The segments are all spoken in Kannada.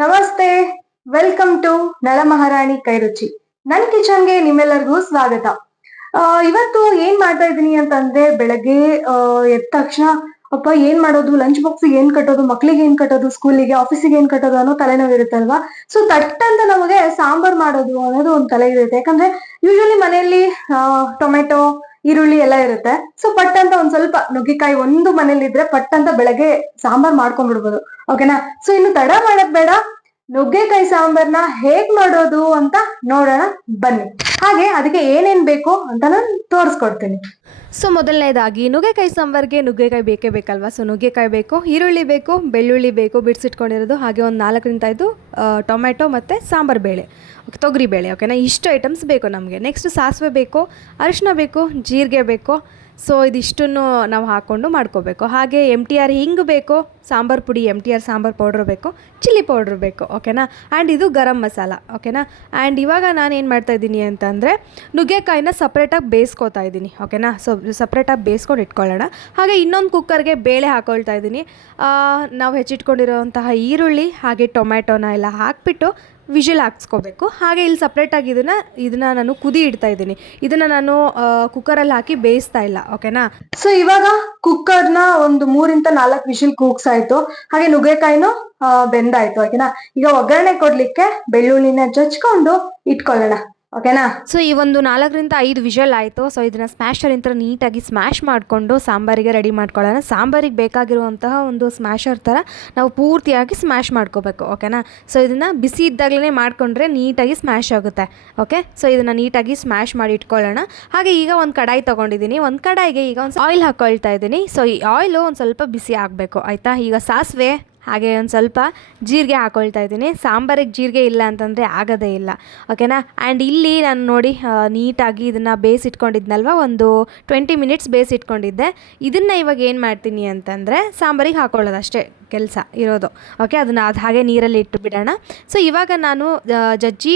ನಮಸ್ತೆ, ವೆಲ್ಕಮ್ ಟು ನಳಮಹಾರಾಣಿ ಕೈರುಚಿ. ನನ್ ಕಿಚನ್ಗೆ ನಿಮ್ಮೆಲ್ಲರಿಗೂ ಸ್ವಾಗತ. ಇವತ್ತು ಏನ್ ಮಾಡ್ತಾ ಇದ್ದೀನಿ ಅಂತಂದ್ರೆ, ಬೆಳಗ್ಗೆ ಎದ್ದ ತಕ್ಷಣ ಅಪ್ಪ ಏನ್ ಮಾಡೋದು, ಲಂಚ್ ಬಾಕ್ಸ್ ಏನ್ ಕಟ್ಟೋದು, ಮಕ್ಳಿಗೆ ಏನ್ ಕಟ್ಟೋದು, ಸ್ಕೂಲಿಗೆ ಆಫೀಸಿಗೆ ಏನ್ ಕಟ್ಟೋದು ಅನ್ನೋ ತಲೆನೋವು ಇರುತ್ತಲ್ವಾ. ಸೊ ತಟ್ಟಂತ ನಮಗೆ ಸಾಂಬಾರ್ ಮಾಡೋದು ಅನ್ನೋದು ಒಂದು ತಲೆ ಇರುತ್ತೆ. ಯಾಕಂದ್ರೆ ಯೂಶಲಿ ಮನೆಯಲ್ಲಿ ಟೊಮೆಟೊ, ಈರುಳ್ಳಿ ಎಲ್ಲ ಇರುತ್ತೆ. ಸೊ ಪಟ್ ಅಂತ ಒಂದ್ ಸ್ವಲ್ಪ ನುಗ್ಗಿಕಾಯಿ ಒಂದು ಮನೇಲಿ ಇದ್ರೆ ಪಟ್ ಅಂತ ಬೆಳಗ್ಗೆ ಸಾಂಬಾರ್ ಮಾಡ್ಕೊಂಡ್ಬಿಡ್ಬೋದು. ಓಕೆನಾ. ಸೊ ಇನ್ನು ತಡ ಮಾಡಕ್ ಬೇಡ, ನುಗ್ಗೆಕಾಯಿ ಸಾಂಬಾರ್ನ ಹೇಗ್ ಮಾಡೋದು ಅಂತ ನೋಡೋಣ ಬನ್ನಿ. ಹಾಗೆ ಅದಕ್ಕೆ ಏನೇನ್ ಬೇಕು ಅಂತ ನಾನು ತೋರಿಸ್ಕೊಡ್ತೀನಿ. ಸೊ ಮೊದಲನೇದಾಗಿ ನುಗ್ಗೆಕಾಯಿ ಸಾಂಬಾರ್ಗೆ ನುಗ್ಗೆಕಾಯಿ ಬೇಕೇ ಬೇಕಲ್ವಾ. ಸೊ ನುಗ್ಗೆಕಾಯಿ ಬೇಕು, ಈರುಳ್ಳಿ ಬೇಕು, ಬೆಳ್ಳುಳ್ಳಿ ಬೇಕು ಬಿಡಿಸಿಟ್ಕೊಂಡಿರೋದು, ಹಾಗೆ ಒಂದು 4 ಟೊಮೆಟೊ ಮತ್ತು ಸಾಂಬಾರು ಬೇಳೆ, ತೊಗರಿ ಬೇಳೆ. ಓಕೆನಾ, ಇಷ್ಟು ಐಟಮ್ಸ್ ಬೇಕು ನಮಗೆ. ನೆಕ್ಸ್ಟ್ ಸಾಸಿವೆ ಬೇಕು, ಅರಿಶಿನ ಬೇಕು, ಜೀರಿಗೆ ಬೇಕು. ಸೊ ಇದಿಷ್ಟನ್ನು ನಾವು ಹಾಕ್ಕೊಂಡು ಮಾಡ್ಕೋಬೇಕು. ಹಾಗೆ MTR ಹಿಂಗೆ ಬೇಕು, ಸಾಂಬಾರು ಪುಡಿ MTR ಸಾಂಬಾರು ಪೌಡ್ರ್ ಬೇಕು, ಚಿಲ್ಲಿ ಪೌಡ್ರ್ ಬೇಕು. ಓಕೆನಾ. ಆ್ಯಂಡ್ ಇದು ಗರಂ ಮಸಾಲ. ಓಕೆನಾ. ಆ್ಯಂಡ್ ಇವಾಗ ನಾನು ಏನು ಮಾಡ್ತಾಯಿದ್ದೀನಿ ಅಂತಂದರೆ, ನುಗ್ಗೆಕಾಯಿನ ಸಪ್ರೇಟಾಗಿ ಬೇಯಿಸ್ಕೊತಾ ಇದ್ದೀನಿ. ಓಕೆನಾ. ಸೊ ಸಪ್ರೇಟಾಗಿ ಬೇಯಿಸ್ಕೊಂಡು ಇಟ್ಕೊಳ್ಳೋಣ. ಹಾಗೆ ಇನ್ನೊಂದು ಕುಕ್ಕರ್ಗೆ ಬೇಳೆ ಹಾಕ್ಕೊಳ್ತಾ ಇದ್ದೀನಿ. ನಾವು ಹೆಚ್ಚಿಟ್ಕೊಂಡಿರೋಂತಹ ಈರುಳ್ಳಿ ಹಾಗೆ ಟೊಮ್ಯಾಟೊನ ಎಲ್ಲ ಹಾಕಿಬಿಟ್ಟು ವಿಷಿಲ್ ಹಾಕ್ಸ್ಕೋಬೇಕು. ಹಾಗೆ ಇಲ್ಲಿ ಸಪ್ರೇಟಾಗಿ ಇದನ್ನು ನಾನು ಕುದಿ ಇಡ್ತಾ ಇದ್ದೀನಿ. ಇದನ್ನು ನಾನು ಕುಕ್ಕರಲ್ಲಿ ಹಾಕಿ ಬೇಯಿಸ್ತಾ ಇಲ್ಲ. ಓಕೆನಾ. ಸೊ ಇವಾಗ ಕುಕ್ಕರ್ನ ಒಂದು 3-4 ವಿಷಿಲ್ ಕೂಗ್ಸಾಯ್ತು. ಹಾಗೆ ನುಗ್ಗೆಕಾಯಿನೂ ಬೆಂದಾಯ್ತು. ಓಕೆನಾ. ಈಗ ಒಗ್ಗರಣೆ ಕೊಡ್ಲಿಕ್ಕೆ ಬೆಳ್ಳುಳ್ಳಿನ ಜಜ್ಕೊಂಡು ಇಟ್ಕೊಳ್ಳೋಣ. ಓಕೆನಾ. ಸೊ ಈ ಒಂದು 4-5 ವಿಷಲ್ ಆಯಿತು. ಸೊ ಇದನ್ನು ಸ್ಮ್ಯಾಶರಿಂದ ನೀಟಾಗಿ ಸ್ಮ್ಯಾಶ್ ಮಾಡಿಕೊಂಡು ಸಾಂಬಾರಿಗೆ ರೆಡಿ ಮಾಡ್ಕೊಳ್ಳೋಣ. ಸಾಂಬಾರಿಗೆ ಬೇಕಾಗಿರುವಂತಹ ಒಂದು ಸ್ಮ್ಯಾಶರ್ ಥರ ನಾವು ಪೂರ್ತಿಯಾಗಿ ಸ್ಮ್ಯಾಶ್ ಮಾಡ್ಕೋಬೇಕು. ಓಕೆನಾ. ಸೊ ಇದನ್ನು ಬಿಸಿ ಇದ್ದಾಗಲೇ ಮಾಡಿಕೊಂಡ್ರೆ ನೀಟಾಗಿ ಸ್ಮ್ಯಾಶ್ ಆಗುತ್ತೆ. ಓಕೆ. ಸೊ ಇದನ್ನು ನೀಟಾಗಿ ಸ್ಮ್ಯಾಶ್ ಮಾಡಿ ಇಟ್ಕೊಳ್ಳೋಣ. ಹಾಗೆ ಈಗ ಒಂದು ಕಡಾಯಿ ತೊಗೊಂಡಿದ್ದೀನಿ. ಒಂದು ಕಡಾಯಿಗೆ ಈಗ ಒಂದು ಆಯಿಲ್ ಹಾಕ್ಕೊಳ್ತಾ ಇದ್ದೀನಿ. ಸೊ ಈ ಆಯಿಲು ಒಂದು ಸ್ವಲ್ಪ ಬಿಸಿ ಆಗಬೇಕು. ಆಯಿತಾ. ಈಗ ಸಾಸಿವೆ ಹಾಗೆ ಒಂದು ಸ್ವಲ್ಪ ಜೀರಿಗೆ ಹಾಕ್ಕೊಳ್ತಾ ಇದ್ದೀನಿ. ಸಾಂಬಾರಿಗೆ ಜೀರಿಗೆ ಇಲ್ಲ ಅಂತಂದರೆ ಆಗೋದೇ ಇಲ್ಲ. ಓಕೆನಾ. ಆ್ಯಂಡ್ ಇಲ್ಲಿ ನಾನು ನೋಡಿ ನೀಟಾಗಿ ಇದನ್ನು ಬೇಯಿಸಿಟ್ಕೊಂಡಿದ್ನಲ್ವ, ಒಂದು 20 ಮಿನಿಟ್ಸ್ ಬೇಯಿಸಿಟ್ಕೊಂಡಿದ್ದೆ. ಇದನ್ನು ಇವಾಗ ಏನು ಮಾಡ್ತೀನಿ ಅಂತಂದರೆ ಸಾಂಬಾರಿಗೆ ಹಾಕ್ಕೊಳ್ಳೋದು ಅಷ್ಟೇ ಕೆಲಸ ಇರೋದು. ಓಕೆ. ಅದನ್ನು ಅದು ಹಾಗೆ ನೀರಲ್ಲಿ ಇಟ್ಟು ಬಿಡೋಣ. ಸೊ ಇವಾಗ ನಾನು ಜಜ್ಜಿ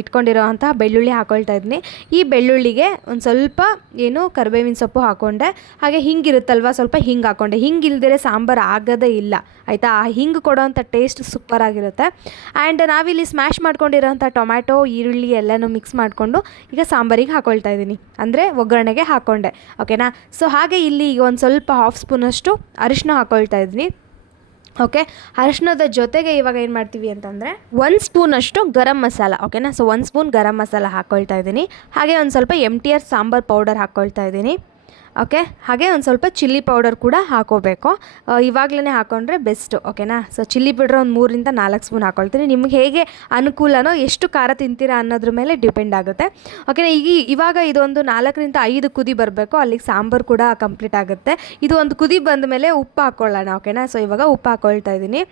ಇಟ್ಕೊಂಡಿರೋ ಅಂತಹ ಬೆಳ್ಳುಳ್ಳಿ ಹಾಕ್ಕೊಳ್ತಾ ಇದ್ದೀನಿ. ಈ ಬೆಳ್ಳುಳ್ಳಿಗೆ ಒಂದು ಸ್ವಲ್ಪ ಕರಿಬೇವಿನ ಸೊಪ್ಪು ಹಾಕ್ಕೊಂಡೆ. ಹಾಗೆ ಹಿಂಗಿರುತ್ತಲ್ವ, ಸ್ವಲ್ಪ ಹಿಂಗೆ ಹಾಕ್ಕೊಂಡೆ. ಹಿಂಗೆ ಇಲ್ದಿರೆ ಸಾಂಬಾರು ಆಗೋದೇ ಇಲ್ಲ. ಆಯಿತಾ. ಆ ಹಿಂಗೆ ಕೊಡೋವಂಥ ಟೇಸ್ಟ್ ಸೂಪರಾಗಿರುತ್ತೆ. ಆ್ಯಂಡ್ ನಾವಿಲ್ಲಿ ಸ್ಮ್ಯಾಶ್ ಮಾಡ್ಕೊಂಡಿರೋಂಥ ಟೊಮ್ಯಾಟೊ, ಈರುಳ್ಳಿ ಎಲ್ಲನೂ ಮಿಕ್ಸ್ ಮಾಡಿಕೊಂಡು ಈಗ ಸಾಂಬಾರಿಗೆ ಹಾಕ್ಕೊಳ್ತಾ ಇದ್ದೀನಿ, ಅಂದರೆ ಒಗ್ಗರಣೆಗೆ ಹಾಕ್ಕೊಂಡೆ. ಓಕೆನಾ. ಸೊ ಹಾಗೆ ಇಲ್ಲಿ ಈಗ ಒಂದು ಸ್ವಲ್ಪ 1/2 ಸ್ಪೂನಷ್ಟು ಅರಿಶಿನ ಹಾಕ್ಕೊಳ್ತಾ ಇದ್ದೀನಿ. ಓಕೆ. ಅರಿಶಿನದ ಜೊತೆಗೆ ಇವಾಗ ಏನು ಮಾಡ್ತೀವಿ ಅಂತಂದರೆ 1 ಸ್ಪೂನಷ್ಟು ಗರಂ ಮಸಾಲ. ಓಕೆನಾ. ಸೊ 1 ಸ್ಪೂನ್ ಗರಂ ಮಸಾಲ ಹಾಕ್ಕೊಳ್ತಾ ಇದ್ದೀನಿ. ಹಾಗೆ ಒಂದು ಸ್ವಲ್ಪ MTR ಸಾಂಬಾರು ಪೌಡರ್ ಹಾಕ್ಕೊಳ್ತಾ ಇದ್ದೀನಿ. ಓಕೆ. ಹಾಗೆ ಒಂದು ಸ್ವಲ್ಪ ಚಿಲ್ಲಿ ಪೌಡರ್ ಕೂಡ ಹಾಕೋಬೇಕು. ಇವಾಗಲೇ ಹಾಕ್ಕೊಂಡ್ರೆ ಬೆಸ್ಟು. ಓಕೆನಾ. ಸೊ ಚಿಲ್ಲಿ ಪೌಡ್ರ್ ಒಂದು 3-4 ಸ್ಪೂನ್ ಹಾಕ್ಕೊಳ್ತೀನಿ. ನಿಮ್ಗೆ ಹೇಗೆ ಅನುಕೂಲನೋ, ಎಷ್ಟು ಖಾರ ತಿಂತೀರಾ ಅನ್ನೋದ್ರ ಮೇಲೆ ಡಿಪೆಂಡ್ ಆಗುತ್ತೆ. ಓಕೆನಾ. ಇವಾಗ ಇದೊಂದು 4-5 ಕುದಿ ಬರಬೇಕು. ಅಲ್ಲಿಗೆ ಸಾಂಬಾರು ಕೂಡ ಕಂಪ್ಲೀಟ್ ಆಗುತ್ತೆ. ಇದು ಒಂದು ಕುದಿ ಬಂದ ಮೇಲೆ ಉಪ್ಪು ಹಾಕ್ಕೊಳ್ಳೋಣ. ಓಕೆನಾ. ಸೊ ಇವಾಗ ಉಪ್ಪು ಹಾಕ್ಕೊಳ್ತಾ ಇದ್ದೀನಿ.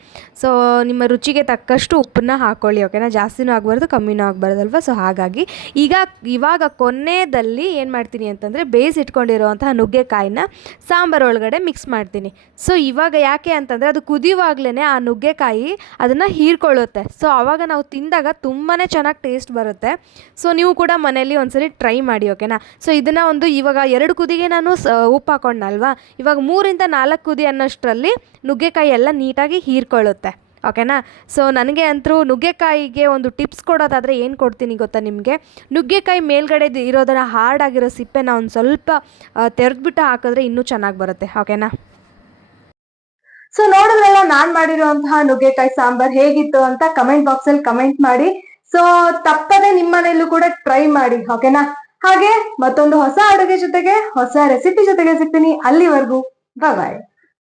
ಸೊ ನಿಮ್ಮ ರುಚಿಗೆ ತಕ್ಕಷ್ಟು ಉಪ್ಪನ್ನ ಹಾಕ್ಕೊಳ್ಳಿ. ಓಕೆನಾ. ಜಾಸ್ತಿನೂ ಆಗಬಾರ್ದು, ಕಮ್ಮಿನೂ ಆಗಬಾರ್ದಲ್ವ. ಸೊ ಹಾಗಾಗಿ ಇವಾಗ ಕೊನೆಯಲ್ಲಿ ಏನು ಮಾಡ್ತೀನಿ ಅಂತಂದರೆ, ಬೇಯಿಸಿಟ್ಕೊಂಡಿರುವಂತಹ ನುಗ್ಗೆಕಾಯಿನ ಸಾಂಬಾರು ಒಳಗಡೆ ಮಿಕ್ಸ್ ಮಾಡ್ತೀನಿ. ಸೊ ಇವಾಗ ಯಾಕೆ ಅಂತಂದರೆ, ಅದು ಕುದಿಯುವಾಗಲೇ ಆ ನುಗ್ಗೆಕಾಯಿ ಅದನ್ನು ಹೀರ್ಕೊಳ್ಳುತ್ತೆ. ಸೊ ಆವಾಗ ನಾವು ತಿಂದಾಗ ತುಂಬಾ ಚೆನ್ನಾಗಿ ಟೇಸ್ಟ್ ಬರುತ್ತೆ. ಸೊ ನೀವು ಕೂಡ ಮನೆಯಲ್ಲಿ ಒಂದ್ಸರಿ ಟ್ರೈ ಮಾಡಿ. ಓಕೆನಾ. ಸೊ ಇದನ್ನು ಇವಾಗ 2 ಕುದಿಗೆ ನಾನು ಉಪ್ಪು ಹಾಕೊಂಡಲ್ವಾ, ಇವಾಗ 3-4 ಕುದಿ ಅನ್ನೋಷ್ಟರಲ್ಲಿ ನುಗ್ಗೆಕಾಯಿ ಎಲ್ಲ ನೀಟಾಗಿ ಹೀರ್ಕೊಳ್ಳುತ್ತೆ. ಓಕೆನಾ. ಸೊ ನನಗೆ ಅಂತೂ ನುಗ್ಗೆಕಾಯಿಗೆ ಒಂದು ಟಿಪ್ಸ್ ಕೊಡೋದಾದರೆ ಏನು ಕೊಡ್ತೀನಿ ಗೊತ್ತಾ ನಿಮಗೆ, ನುಗ್ಗೆಕಾಯಿ ಮೇಲ್ಗಡೆ ಇರೋದನ್ನು ಹಾರ್ಡಾಗಿರೋ ಸಿಪ್ಪೆನ ಒಂದು ಸ್ವಲ್ಪ ತೆರೆದ್ಬಿಟ್ಟು ಹಾಕಿದ್ರೆ ಇನ್ನೂ ಚೆನ್ನಾಗಿ ಬರುತ್ತೆ. ಓಕೆನಾ. ಸೊ ನೋಡಿದ್ರಲ್ಲ, ನಾನು ಮಾಡಿರುವಂತಹ ನುಗ್ಗೆಕಾಯಿ ಸಾಂಬಾರ್ ಹೇಗಿತ್ತು ಅಂತ ಕಮೆಂಟ್ ಬಾಕ್ಸ್ ಅಲ್ಲಿ ಕಮೆಂಟ್ ಮಾಡಿ. ಸೊ ತಪ್ಪದೆ ನಿಮ್ಮ ಮನೆಯಲ್ಲೂ ಕೂಡ ಟ್ರೈ ಮಾಡಿ. ಓಕೆನಾ. ಹಾಗೆ ಮತ್ತೊಂದು ಹೊಸ ಅಡುಗೆ ಜೊತೆಗೆ, ಹೊಸ ರೆಸಿಪಿ ಜೊತೆಗೆ ಸಿಗ್ತೀನಿ. ಅಲ್ಲಿವರೆಗೂ ಬಾಯ್.